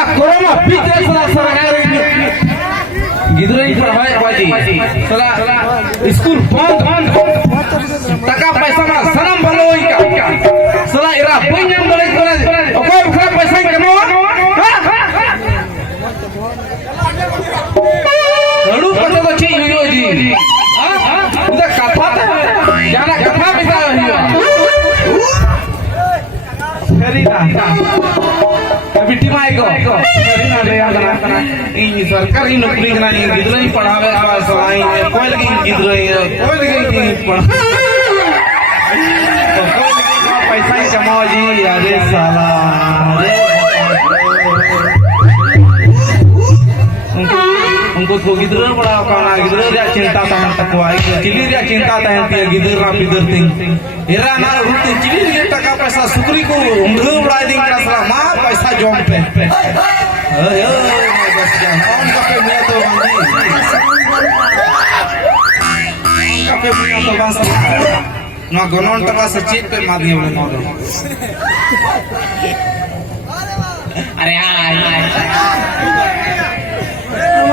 ᱱᱚᱣᱟ ᱠᱚᱨᱳᱱᱟ ᱵᱤᱪᱨᱮ ᱥᱟᱞᱟ ᱥᱟᱨᱟᱭ ᱜᱤᱫᱽᱨᱟᱹ ᱯᱟᱲᱦᱟᱣ ᱵᱟᱡᱤ ᱥᱟᱞᱟ स्कूल बंद টাকা পয়সা মা সালাম ভালো হই কা সালা এরা বইনাম বলে করে অকয় বখরা পয়সা কামাওয়া লড়ু কথা তো ঠিক হইলো জি উদা কথা জানা কথা বিতা হইলো ফেরিনা बिटी माई को ना ले आना इन सरकारी नौकरी कना इन गिदरो ही पढ़ावे का सलाई कोई लगी गिदरो कोई लगी पढ़ा तो कोई लगी पैसा ही कमाओ जी अरे साला उनको तो गिदरो पढ़ाओ का गिदरो रे चिंता तान तकवाई चिली रे चिंता तान ते गिदर ना पिदर तिंग एरा ना रुते चिली रे टका पैसा सुकरी को उंगल उड़ा दिंग का साला मां पैसा जॉम पे ओए बस जा हम का पे मैं तो बंदी का पे मैं तो बस ना गनन टका से चेक पे मादी बोले ना अरे हाय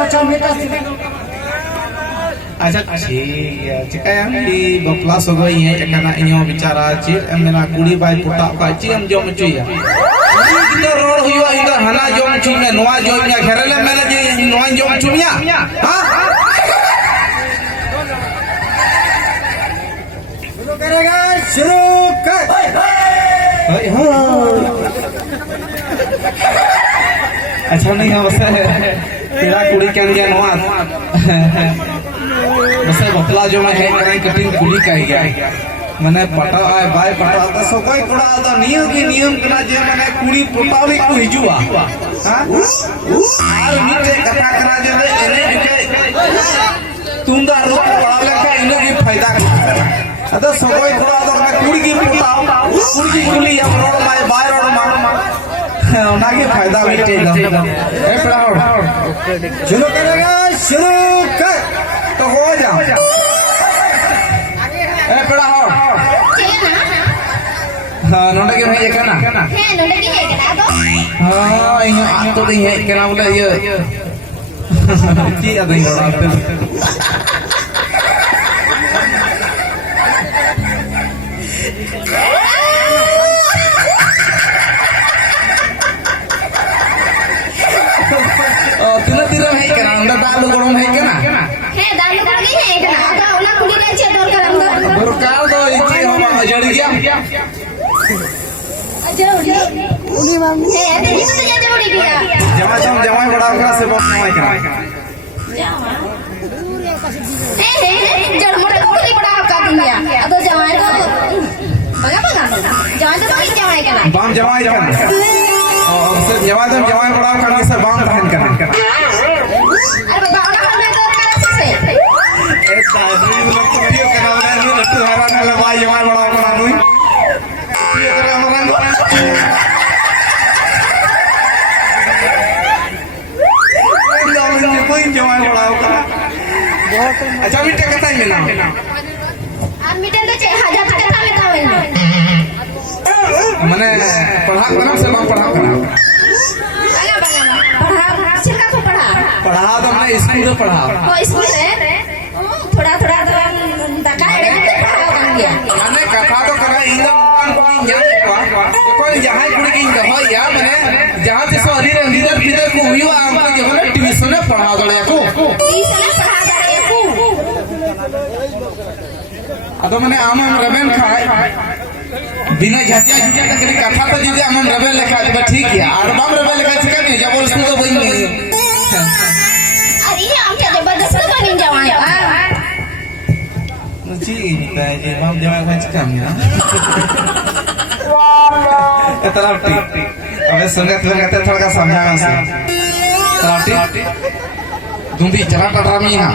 अच्छा चिकाया की बपला सो गई है एकना इयो बिचारा चिर मेरा कुड़ी बाई पुटा का ची हम जम चुया इधर रोड हुआ इधर हना जम चुया नोआ जमिया घेरले मेले जे नोआ जम चुया हां शुरू करेगा शुरू कर हां अच्छा नहीं है बस तेरा कुड़ी के अंदर नोआ बस बपला जो मैं है कहीं कटिंग कुली का गया मैंने पटा आए बाय पटा तो सो कोई कुड़ा तो नियम की नियम कना जे मैंने कुड़ी पोटाली को हिजुआ हां आर मीटे कथा करा जे एने के तुम दा रो पड़ा लेका इने की फायदा अदा सो कोई कुड़ा तो मैं कुड़ी की पोटाओ कुड़ी की कुली हम रोड माय बाय रोड मा ना के फायदा मीटे ए पड़ा चलो करेगा शुरू कर तो हो जा ए पड़ा हो हां नोंडे के है केना हे नोंडे के है केना तो हां इन तो नहीं है केना बोले ये की अदई होड़ा तिला तिला है केना अंदर दालू गरम है केना हे दालू गरम है केना तो ओला कुड़ी ले छे दर करम दर काल दो इची हम अजड़ गया अजड़ उनी माम हे ते तो जा उड़ी गया जमा बड़ा का से बात नहीं करा जमा हे जड़ मोटा कुड़ी बड़ा का दिया तो जमा तो बगा बगा जमा तो नहीं जमा केना बाम जमा केना सर जवाब बड़ा करने से बाम रहन करना अरे बाबा हमें तो कैसे से ए ताजी लोग तो वीडियो करा रहे हैं लट्टू हैरान वाला भाई जवाब बड़ा करा नुई ये करा हमारा कोई जवाब बड़ा करा बहुत अच्छा मीठे कथा ही ना और मीठे तो 1000 कथा में था मैंने पढ़ा करना से मां पढ़ा करना पढ़ा तो हमने स्कूल में पढ़ा ओ स्कूल है थोड़ा थोड़ा तो दका है पढ़ा बन गया मैंने कथा तो करा इंग्लिश को ज्ञान कोई जहां कुड़ी की हो या मैंने जहां से सॉरी रे लीडर फीडर को हुई हमको जो है ट्यूशन में पढ़ा दले को ट्यूशन में पढ़ा दले को तो मैंने आम रबेन खाए बिना झटिया झटिया करी कथा तो जीते हम रबे लिखा तो ठीक है और बाम रबे लिखा से नहीं जब उसको तो वही नहीं अरे हम क्या जबरदस्त बन जावाए जी जी बाम जवाए कुछ काम ना तलाटी अबे सुनते थोड़ा का समझाना से तलाटी तुम भी चला पड़ा मी ना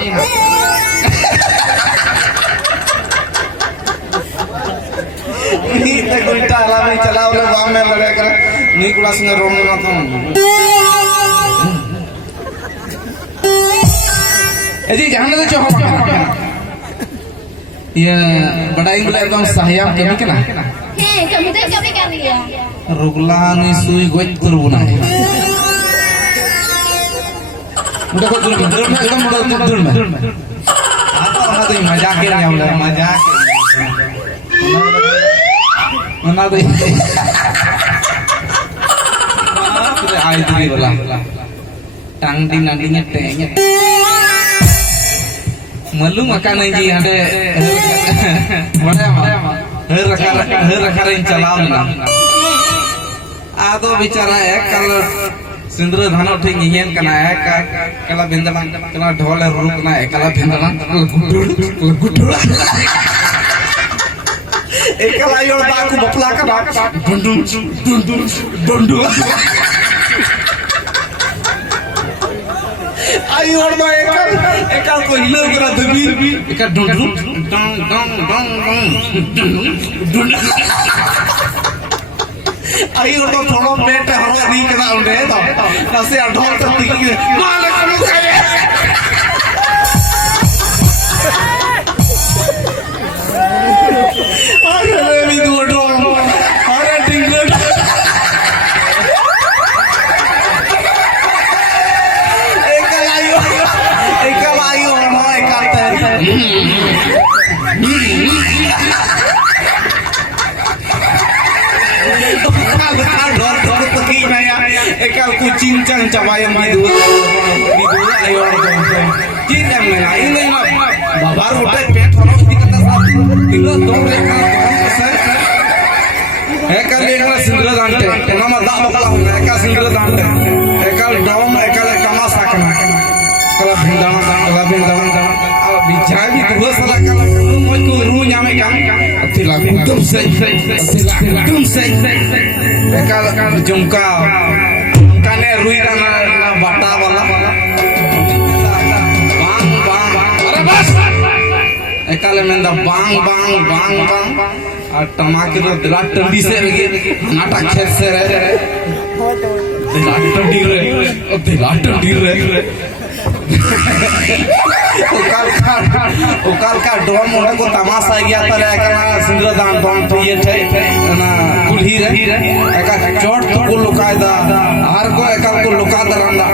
नहीं तक उल्टा आला में चला वाला बाम में लगा कर नहीं कुड़ा संग रोम ना तो ए जी जहां तो चोह ये बड़ाई बोले एकदम सहायम कमी के ना हे कमी तो कमी कर दिया रुगला ने सुई गोई करबो ना देखो दूर में एकदम दूर में आता तो मजाक के नहीं होला मजाक मना दे आई दूरी वाला टांग नांडिंग टेंगे मालूम akan जी हडे हर रखा रे चलाव ना आदो बिचारा एक कल सिंदूर धानो ठीक येन कना एक कला बिंदला कला ढोल रुक ना कला बिंदला गुटुड़ एकला योर बाकू बपला का डुंडु डुंडु आई और मा एकल को हिलो करा दबी एक डुंडु डंग डंग डंग डंग आई और तो थोड़ा पेट हरो दी कदा उंडे तो नसे ढोल तो तिकी माले को खाए अरे भी दो ड्रोन अरे टिंगल एकल आयो ना एकल ekal kucing cang cabayang bidu ayo cin yang mana ini mah baru udah pet orang di kata tinggal dong mereka ekal ekal sindra dante nama dah bakal ekal sindra dante ekal daun ekal kamas akan kalau bintang bicara di dua salah kalau mau kuru nyame kan tilah kutum say ekal jungkal kane rui dana bata wala bang bang अरे बस ekal menda bang bang bang bang और टमाके रो दिला टंडी से लगे नाटा खेत से रह दिला टंडी रे उकाल का डोम मोड़े को तमाशा गया तर एकना सिंद्रदान डोम तो ये थे ना कुल्ही रे एका चोट तो को लुकायदा हर को एकल को लुका दरंदा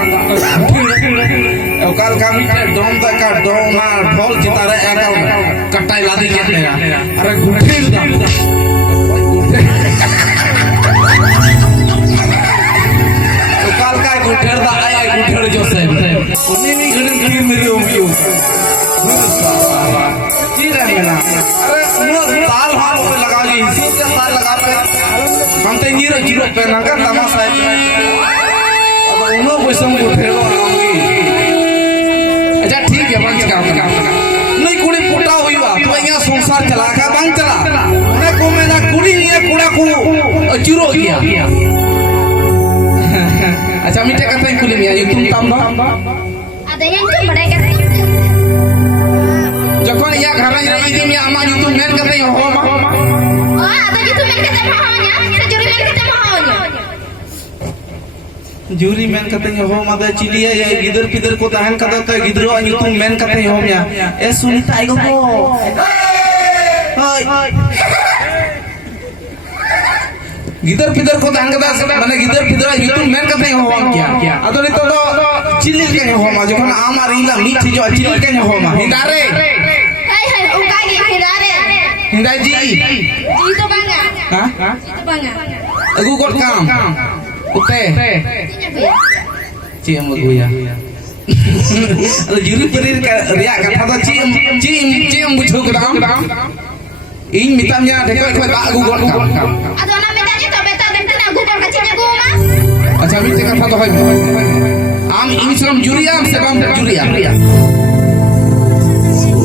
उकाल का मिटे डोम तक का डोम ना ढोल चितारे एकल कटाई लादी के अरे गुठी दा उकाल का गुठेर दा आया गुठेर जो से उन्हीं ने घड़ी मेरे उमियो अरे साल हाथ पे लगा ली हिसाब से साल लगा पे हम तो ये जीरो पे नगर तमाशा है अब उन्हों को संग उठेरो आऊंगी अच्छा ठीक है बंच काम नहीं कुड़ी पुटा हुई बा तो यहाँ संसार चला का बंद चला मैं को मैं ना कुड़ी नहीं है कुड़ा को जीरो किया अच्छा मीठे कथा कुली नहीं है तुम तंबा ada yang tu mereka जखन या घर में इदी में आमा जुतु मेन कते हो मा oh ada gitu men kata mahanya sejuri men kata mahanya जूरी मेन कते हो मादे चिलिया या गिदर पिदर को तहन कते त गिदरो जुतु मेन कते हो या ए सुनीता आइगो को हाय गिदर पिदर को तहन कते माने गिदर पिदर जुतु मेन कते हो क्या अदो नि तो चिल्ली के हो मा जखन आमार इला मीठी जो चिल्ली के हो मा हिंदारे हिंदा जी itu bangga हां itu bangga अगु कोट काम उते ची हम गुया जुरी परीर का रिया कथा तो ची हम बुझो कदाम इन मिताम या ढेको को दा अगु कोट काम ado na medanya to beta den agu kor kacinya gua mas अच्छा मी ते कथा तो है आम इन श्रम जुरिया से बम जुरिया